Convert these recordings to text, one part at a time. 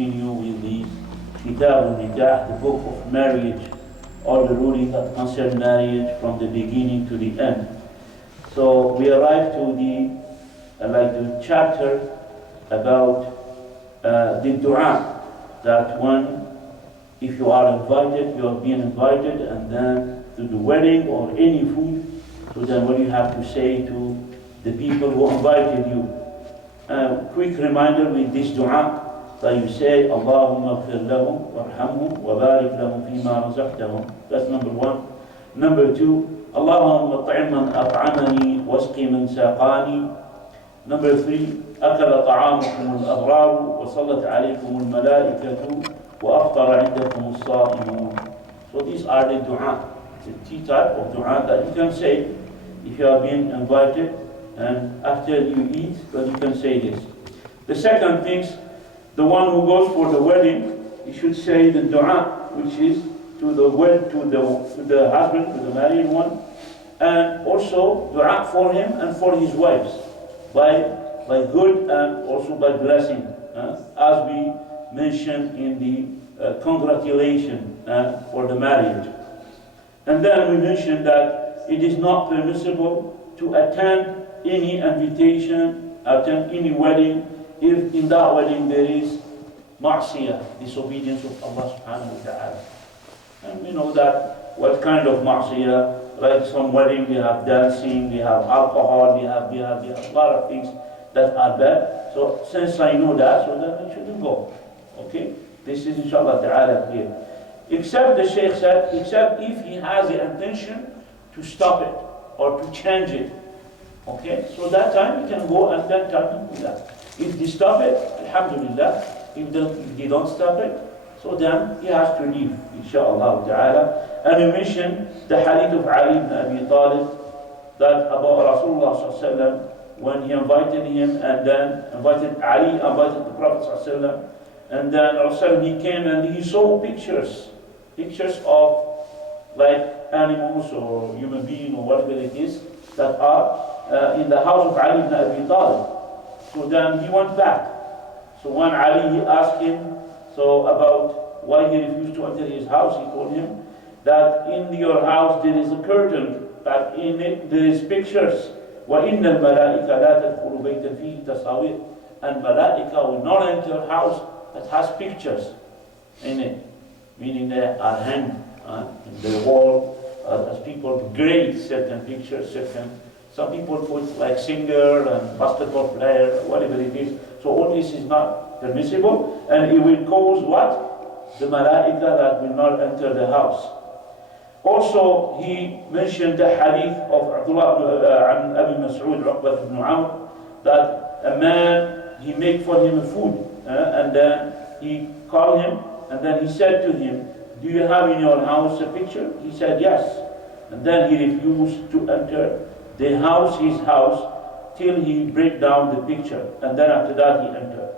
continue with the Kitab al-Nikah, the book of marriage, all the rulings that concern marriage from the beginning to the end. So we arrived to the chapter about the dua, that one, if you are invited, you are being invited, and then to the wedding or any food, so then what do you have to say to the people who invited you? Quick reminder with this dua that you say, Allahumma ighfir lahum warhamhum wa barik lahum fima razaqtahum. That's number one. Number two, Allahumma at'im man at'amani wasqi man saqani. Number three, أكل طعامكم الأبرار وصلت عليكم الملائكة وأفطر عندكم الصائمون. So these are the dua, the T type of dua that you can say if you are being invited, and after you eat, then you can say this. The second thing, the one who goes for the wedding, he should say the dua, which is to the husband, to the married one, and also dua for him and for his wives, by good and also by blessing, as we mentioned in the congratulation for the marriage. And then we mentioned that it is not permissible to attend any invitation, attend any wedding, if in that wedding there is ma'siyah, disobedience of Allah subhanahu wa ta'ala. And we know that what kind of ma'siyah, like some wedding, they have dancing, they have alcohol, they have a lot of things that are bad. So since I know that, so then I shouldn't go. Okay? This is inshallah ta'ala clear. Except the Shaykh said, except if he has the intention to stop it or to change it. Okay? So that time he can go and then tell him do that. If they stop it, alhamdulillah. If they don't stop it, so then he has to leave, inshallah ta'ala. And we mentioned the hadith of Ali ibn Abi Talib, that about Rasulullah sallallahu alaihi wasallam, when he invited him, and then invited Ali, invited the Prophet ﷺ, and then also he came and he saw pictures of like animals or human beings or whatever it is that are in the house of Ali ibn Abi Talib. So then he went back. So when Ali asked him about why he refused to enter his house, he told him that in your house there is a curtain, that in it there is pictures. وَإِنَّ الْمَلَائِكَ لَا تَدْخُلُ بَيْتًا فِيهِ تَصَاوِيرٌ. And malaika will not enter a house that has pictures in it, meaning they are hanged in the wall, as people grade certain pictures, some people put like singer and basketball player, whatever it is. So all this is not permissible, and it will cause what? The malaika that will not enter the house. Also, he mentioned the hadith of Abdullah an Abi Mas'ud, Uqbat ibn Amr, that a man, he made for him food, and then he called him, and then he said to him, do you have in your house a picture? He said, yes. And then he refused to enter the house, his house, till he break down the picture, and then after that he entered.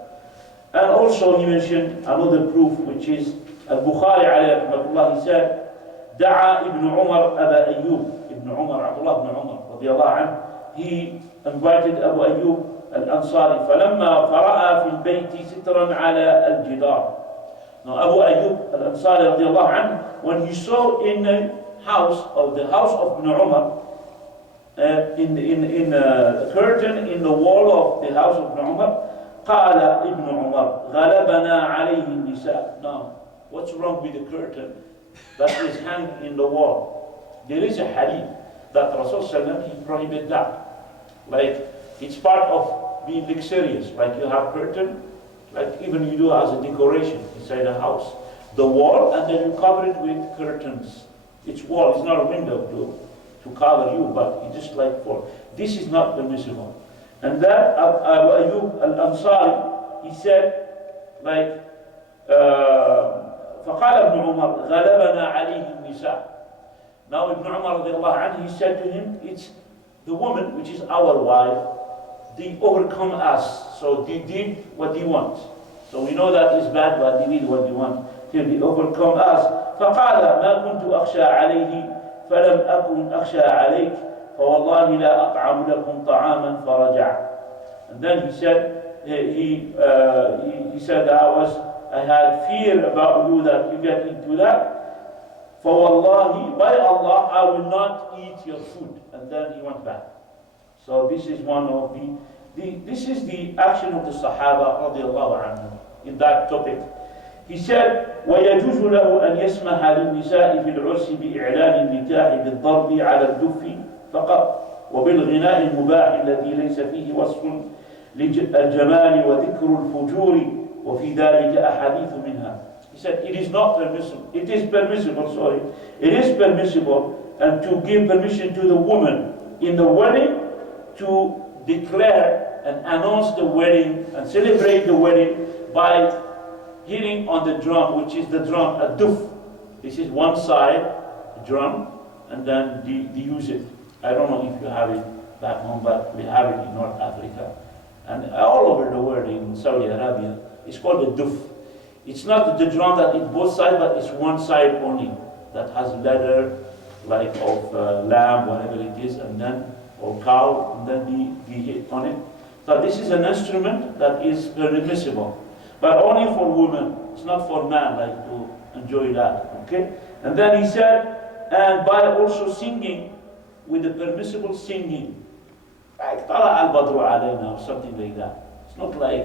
And also he mentioned another proof, which is Al-Bukhari alayhi rahmatullah, he said, دعا ابن عمر أبا أيوب, ابن عمر, Abdullah ibn Umar رضي الله عنه, he invited Abu Ayyub al-Ansari, فلما فرأى في البيت سترا على الجدار. Now Abu Ayyub al-Ansari رضي الله عنه, when he saw in the house of Ibn Umar, in a curtain in the wall of the house of Ibn Umar, قال ابن عمر غلبنا عليه النساء. Now, what's wrong with the curtain that is hanged in the wall? There is a hadith that Rasul sallallahu he prohibited that. Like, it's part of being luxurious. Like you have curtain, like even you do as a decoration inside a house. The wall, and then you cover it with curtains. It's wall, it's not a window to cover you, but it's just like for. This is not permissible. And that Abu Ayyub al-Ansari, he said, like, فقال ابن عمر غلبنا عليه النساء. Now Ibn Umar radiallahu anhu, he said to him, it's the woman, which is our wife, they overcome us, so they did what they want. So we know that is bad, but they did what they want till they overcome us. فقال ما كنت أخشى عليه فلم أكن أخشى عليك فوالله لا أطعم لكم طعاما فرجع. And then he said, he said, I was I had fear about you that you get into that. فَوَاللَّهِ, by Allah, I will not eat your food. And then he went back. So this is one of this is the action of the Sahaba radiallahu anhu in that topic. He said, وَيَجُوزُ لَهُ أَنْ يَسْمَحَ لِلنِّسَاءِ فِي الْعُرْسِ بِإِعْلَانِ النِّكَاحِ بِالضَّرْبِ عَلَى الدُّفِّ فقط وبالغناء المباح الذي ليس فيه وصف الجمال وذكر الفجور وفي ذلك أحاديث منها. He said, it is not permissible. It is permissible, sorry. It is permissible and to give permission to the woman in the wedding to declare and announce the wedding and celebrate the wedding by hitting on the drum, which is the drum, a duf. This is one side, drum, and then they use it. I don't know if you have it back home, but we have it in North Africa. And all over the world, in Saudi Arabia, it's called a duf. It's not the drum that is both sides, but it's one side only that has leather, like of lamb, whatever it is, and then, or cow, and then they hit on it. So this is an instrument that is permissible, but only for women. It's not for man, like to enjoy that, okay? And then he said, and by also singing, with the permissible singing, like Tala al-Badru alayna, or something like that. It's not like,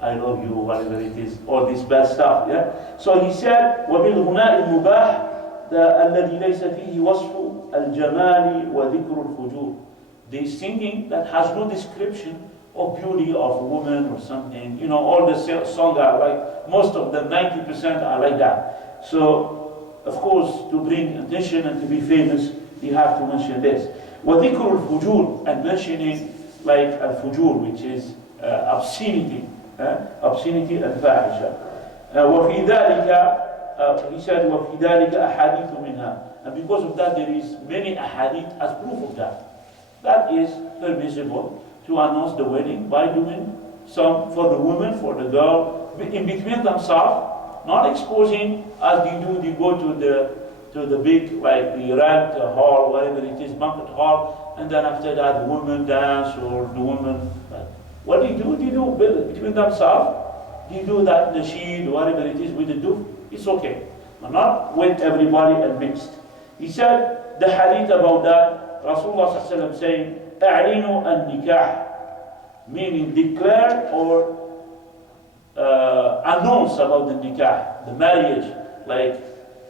I love you, whatever it is, all this bad stuff, yeah? So he said, وَبِالْغُنَاءِ الْمُبَاحِ الَّذِي لَيْسَ فِيهِ وَصْفُ الْجَمَالِ وَذِكْرُ الْفُجُورِ. The singing that has no description of beauty of a woman or something. You know, all the songs are like, most of them, 90% are like that. So, of course, to bring attention and to be famous, you have to mention this. وَذِكْرُ الْفُجُورِ, and mentioning like al-fujur, which is obscenity. Obscenity and fahisha. وفي ذلك, he said, وفي ذلك أحاديث منها. And because of that, there is many ahadith as proof of that. That is permissible to announce the wedding by doing some for the woman, for the girl, in between themselves, not exposing as they do. They go to the big, like the rent hall, whatever it is, banquet hall, and then after that, the woman dance or the woman. What do? They do between themselves. They do that nasheed, whatever it is, with the duf. It's okay, but not with everybody and mixed. He said the hadith about that, Rasulullah ﷺ saying, "A'linu an-nikah," meaning declare or announce about the nikah, the marriage. Like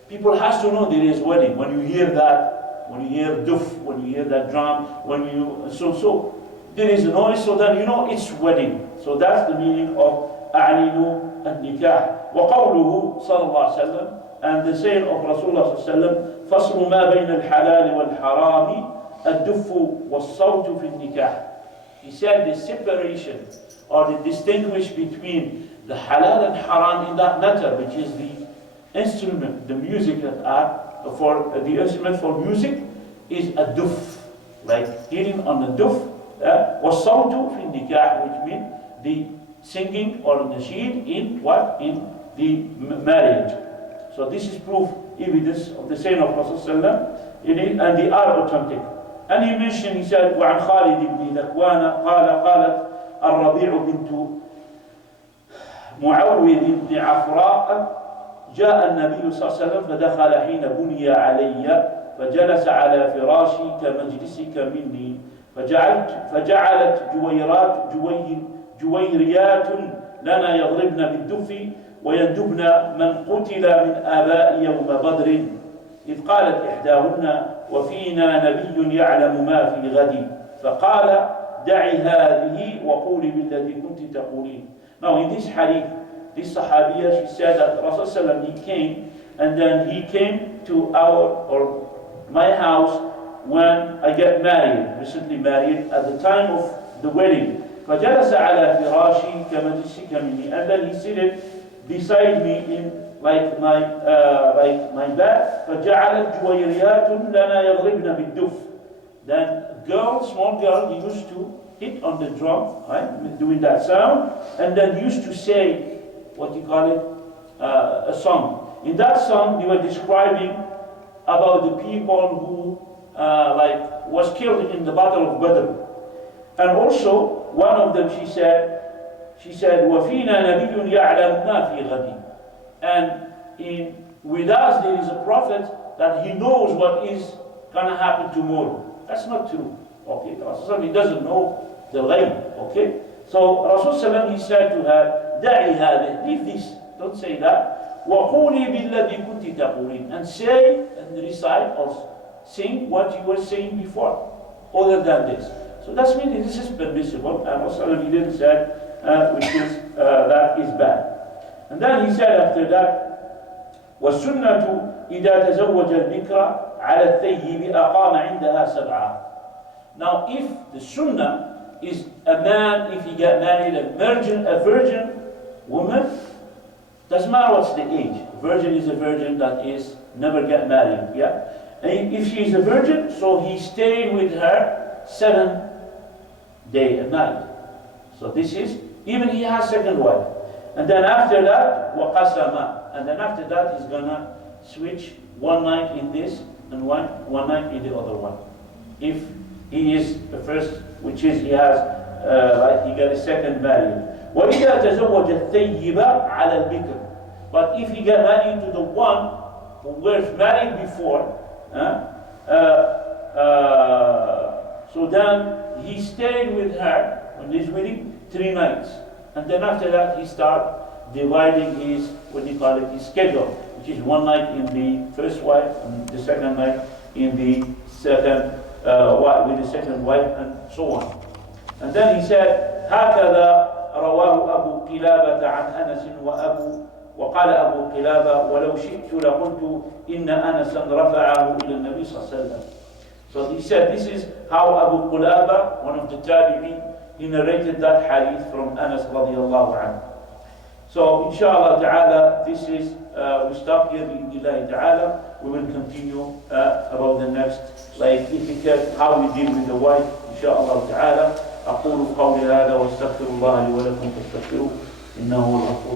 people has to know there is wedding. When you hear that, when you hear duf, when you hear that drum, when you so. There is a noise, so then you know it's wedding. So that's the meaning of أعلنوا النكاح. وقوله صلى الله عليه وسلم, and the saying of Rasulullah صلى الله عليه وسلم, فصل ما بين الحلال والحرام الدف والصوت في النكاح. He said the separation or the distinguish between the halal and haram in that matter, which is the instrument, the music that are for the instrument for music is a duf, like hitting on the duf. وَالصَّوْتُ فِي النِّكَاحِ, which means the singing or nasheed in what? In the marriage. So this is proof, evidence of the saying of Rasulullah, and they are authentic. And he mentioned, he said, وعن خالد بن ذكوان قالت الربيع بنت معوذ بن عفراء جاء النبي صلى الله عليه وسلم فدخل حين بني علي فجلس على فراشي كمجلسك مني فجعلت جويريات لنا يضربن بالدف ويندبن من قتل من آباء يوم بدر إذ قالت إحداهن وفينا نبي يعلم ما في غد فقال دعي هذه وقولي بالذي كنت تقولين. Now in this hadith, this Sahabiya, she said that Rasulullah, he came, and then he came to my house when I get married, recently married, at the time of the wedding. فَجَلَسَ عَلَى فِرَاشِي كَمَجِسِكَ مِنِّي, and then he seated beside me in like my bed. فَجَعَلَتْ جُوَيْرِيَاتٌ لَنَا يَضْرِبْنَ بِالدُّفِّ. Then small girl, used to hit on the drum, right, doing that sound, and then used to say, what you call it, a song. In that song, they were describing about the people who was killed in the Battle of Badr. And also, one of them, she said, وَفِينَا نَبِيٌّ يَعْلَمُ مَا فِي غَدٍ. and with us there is a prophet that he knows what is going to happen tomorrow. That's not true. Okay, Rasul he doesn't know the ghaib. Okay, so Rasul he said to her, "Da'i hadith, leave this. Don't say that. وَقُولِي بِالَّذِي كُنْتِ تَقُولِينَ, and say and recite or sing what you were saying before, other than this." So that's meaning this is permissible, and Rasul he didn't say which is that is bad. And then he said after that, وَالسُّنَّةُ إِذَا تَزَوَّجَ الْبِكْرَ عَلَى الثَّيِّبِ أَقَامَ عِنْدَهَا سَبْعًا. Now if the sunnah is a man, if he get married, a virgin woman, doesn't matter what's the age. A virgin is a virgin that is never get married. Yeah, and if she is a virgin, so he stayed with her 7 days and night. So this is, even he has second wife. And then after that, وَقَسَمَ. And then after that, he's gonna switch one night in this and one night in the other one. If he is the first, which is he has, like he got a second marriage. وَإِذَا تَزَوَّجَ الثَّيِّبَ عَلَى الْبِكْرِ. But if he got married to the one who was married before, so then he stayed with her when he's wedding 3 nights. And then after that, he started dividing his, what do you call it, his schedule, which is 1 night in the first wife, and the second night in the second wife, with the second wife, and so on. And then he said, هكذا رواه أبو قلابة عن أنس وقال أبو قلابة ولو شئت لقلت إن أنسا رفعه إلى النبي صلى الله عليه وسلم. So he said, this is how Abu Qulaba, one of the tabi'in, he narrated that hadith from Anas radiallahu anhu. So inshallah ta'ala, this is, we stop here bi'idhnillahi ta'ala. We will continue about the next, like etiquette, how we deal with the wife, inshallah ta'ala. أقول قولي هذا واستغفر الله لي ولكم فاستغفروه إنه هو الغفور